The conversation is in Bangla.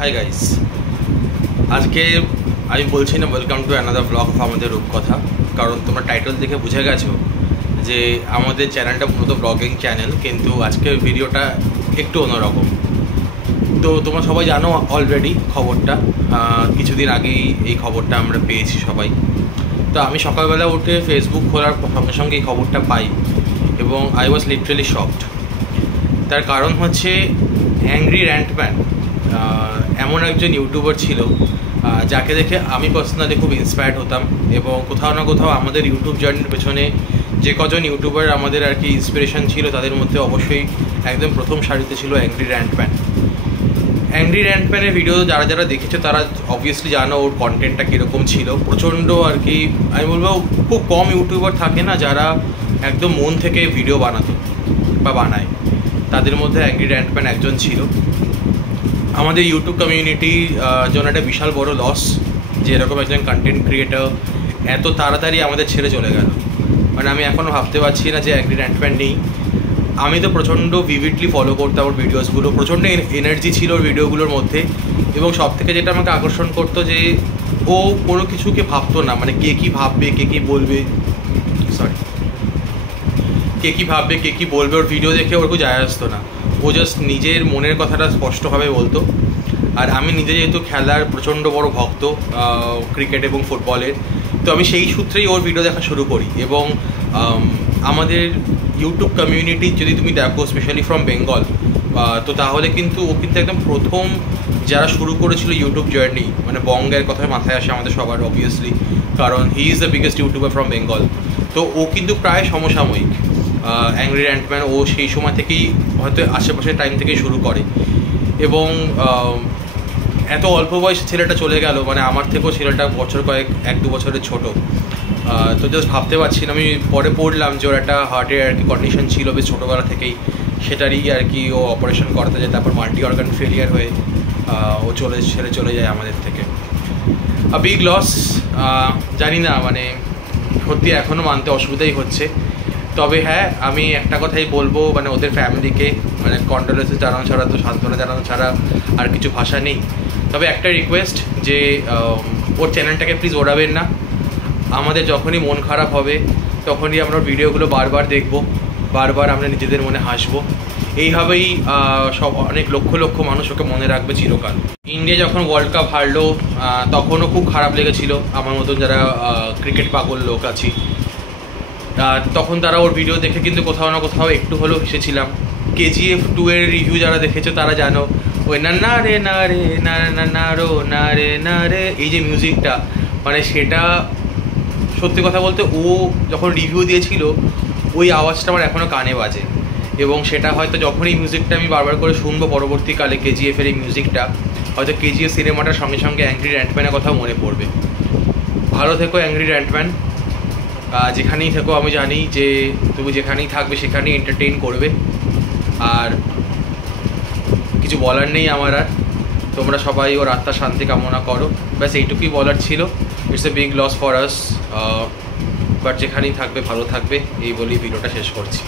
হাই গাইস, আজকে আমি বলছি না welcome to another blog of আমাদের রূপকথা, কারণ তোমরা টাইটেল দেখে বুঝে গেছো যে আমাদের চ্যানেলটা মূলত ব্লগিং চ্যানেল, কিন্তু আজকের ভিডিওটা একটু অন্যরকম। তো তোমরা সবাই জানো অলরেডি খবরটা, কিছুদিন আগেই এই খবরটা আমরা পেয়েছি সবাই। তো আমি সকালবেলা উঠে ফেসবুক খোলার সঙ্গে সঙ্গে এই খবরটা পাই এবং আই ওয়াজ লিটারালি শকড। তার কারণ হচ্ছে অ্যাংরি র্যান্টম্যান এমন একজন ইউটিউবার ছিল যাকে দেখে আমি পার্সোনালি খুব ইন্সপায়ার্ড হতাম, এবং কোথাও না কোথাও আমাদের ইউটিউব জার্নির পেছনে যে কজন ইউটিউবার আমাদের আর কি ইন্সপিরেশন ছিল তাদের মধ্যে অবশ্যই একদম প্রথম সারিতে ছিল অ্যাংরি র্যান্টম্যান। অ্যাংরি র্যান্টম্যানের ভিডিও যারা যারা দেখেছে তারা অবভিয়াসলি জানো ওর কন্টেন্টটা কীরকম ছিল। প্রচণ্ড আর কি আমি বলবো খুব কম ইউটিউবার থাকে না যারা একদম মন থেকে ভিডিও বানাতো বা বানায়, তাদের মধ্যে অ্যাংরি র্যান্টম্যান একজন ছিল। আমাদের ইউটিউব কমিউনিটির জন্য একটা বিশাল বড় লস যে এরকম একজন কন্টেন্ট ক্রিয়েটার এত তাড়াতাড়ি আমাদের ছেড়ে চলে গেল। মানে আমি এখনও ভাবতে পারছি না যে অ্যাংরি র্যান্টম্যান নেই। আমি তো প্রচণ্ড ভিভিডলি ফলো করতাম ওর ভিডিওসগুলো, প্রচণ্ড এনার্জি ছিল ওর ভিডিওগুলোর মধ্যে, এবং সব থেকে যেটা আমাকে আকর্ষণ করতো যে ও কোনো কিছুকে ভাবতো না, মানে কে কী ভাববে কে কী বলবে, কে কী ভাববে কে কী বলবে ওর ভিডিও দেখে ওর যায় আসতো না। ও জাস্ট নিজের মনের কথাটা স্পষ্টভাবে বলতো। আর আমি নিজে যেহেতু খেলার প্রচণ্ড বড় ভক্ত ক্রিকেট এবং ফুটবলের, তো আমি সেই সূত্রেই ওর ভিডিও দেখা শুরু করি। এবং আমাদের ইউটিউব কমিউনিটি যদি তুমি দেখো স্পেশালি ফ্রম বেঙ্গল, তো তাহলে কিন্তু ও কিন্তু একদম প্রথম যারা শুরু করেছিল ইউটিউব জার্নি, মানে বঙ্গের কথায় মাথায় আসে আমাদের সবার অবভিয়াসলি, কারণ he is the biggest YouTuber from Bengal. তো ও কিন্তু প্রায় সমসাময়িক অ্যাংরি র্যান্টম্যান, ও সেই সময় থেকেই হয়তো আশেপাশের টাইম থেকেই শুরু করে। এবং এত অল্প বয়সে ছেলেটা চলে গেল, মানে আমার থেকেও ছেলেটা বছর কয়েক 1-2 বছরের ছোট। তো জাস্ট ভাবতে পারছি না। আমি পরে পড়লাম যে ওর একটা হার্টের আর কি কন্ডিশন ছিল বেশ ছোটোবেলা থেকেই, সেটারই আর কি ও অপারেশন করাতে যায়, তারপর মাল্টি অর্গান ফেলিয়ার হয়ে ও ছেড়ে চলে যায় আমাদের থেকে। Big loss. জানি না, মানে সত্যি এখনও মানতে অসুবিধাই হচ্ছে। তবে হ্যাঁ, আমি একটা কথাই বলবো, মানে ওদের ফ্যামিলিকে মানে কন্ডোলেন্সেস জানানো ছাড়া, তো সান্ত্বনা জানানো ছাড়া আর কিছু ভাষা নেই। তবে একটা রিকোয়েস্ট যে ওর চ্যানেলটাকে প্লিজ ওড়াবেন না। আমাদের যখনই মন খারাপ হবে তখনই আমরা ভিডিওগুলো বারবার দেখব, বারবার আমরা নিজেদের মনে হাসবো। এইভাবেই সব অনেক লক্ষ লক্ষ মানুষ ওকে মনে রাখবে চিরকাল। ইন্ডিয়া যখন ওয়ার্ল্ড কাপ হারলো তখনও খুব খারাপ লেগেছিল আমার মতন যারা ক্রিকেট পাগল লোক আছি। তখন তারা ওর ভিডিও দেখে কিন্তু কোথাও না কোথাও একটু হলেও হেসেছিলাম। KGF 2 এর রিভিউ যারা দেখেছো তারা জানো ওই না রে না রে না না না রো না রে না রে, এই যে মিউজিকটা, মানে সেটা সত্যি কথা বলতে ও যখন রিভিউ দিয়েছিল ওই আওয়াজটা আমার এখনও কানে বাজে। এবং সেটা হয়তো যখন এই মিউজিকটা আমি বারবার করে শুনবো পরবর্তীকালে KGF এর এই মিউজিকটা, হয়তো KGF সিনেমাটার সঙ্গে সঙ্গে অ্যাংরি র্যান্টম্যানের কথাও মনে পড়বে। ভালো থেকো অ্যাংরি র্যান্টম্যান, যেখানেই থেকো আমি জানি যে তুমি যেখানেই থাকবে সেখানেই এন্টারটেইন করবে। আর কিছু বলার নেই আমার আর, তোমরা সবাই ওর আত্মার শান্তি কামনা করো, ব্যাস এইটুকুই বলার ছিল। It's a big loss for us, but যেখানেই থাকবে ভালো থাকবে, এই বলেই ভিডিওটা শেষ করছি।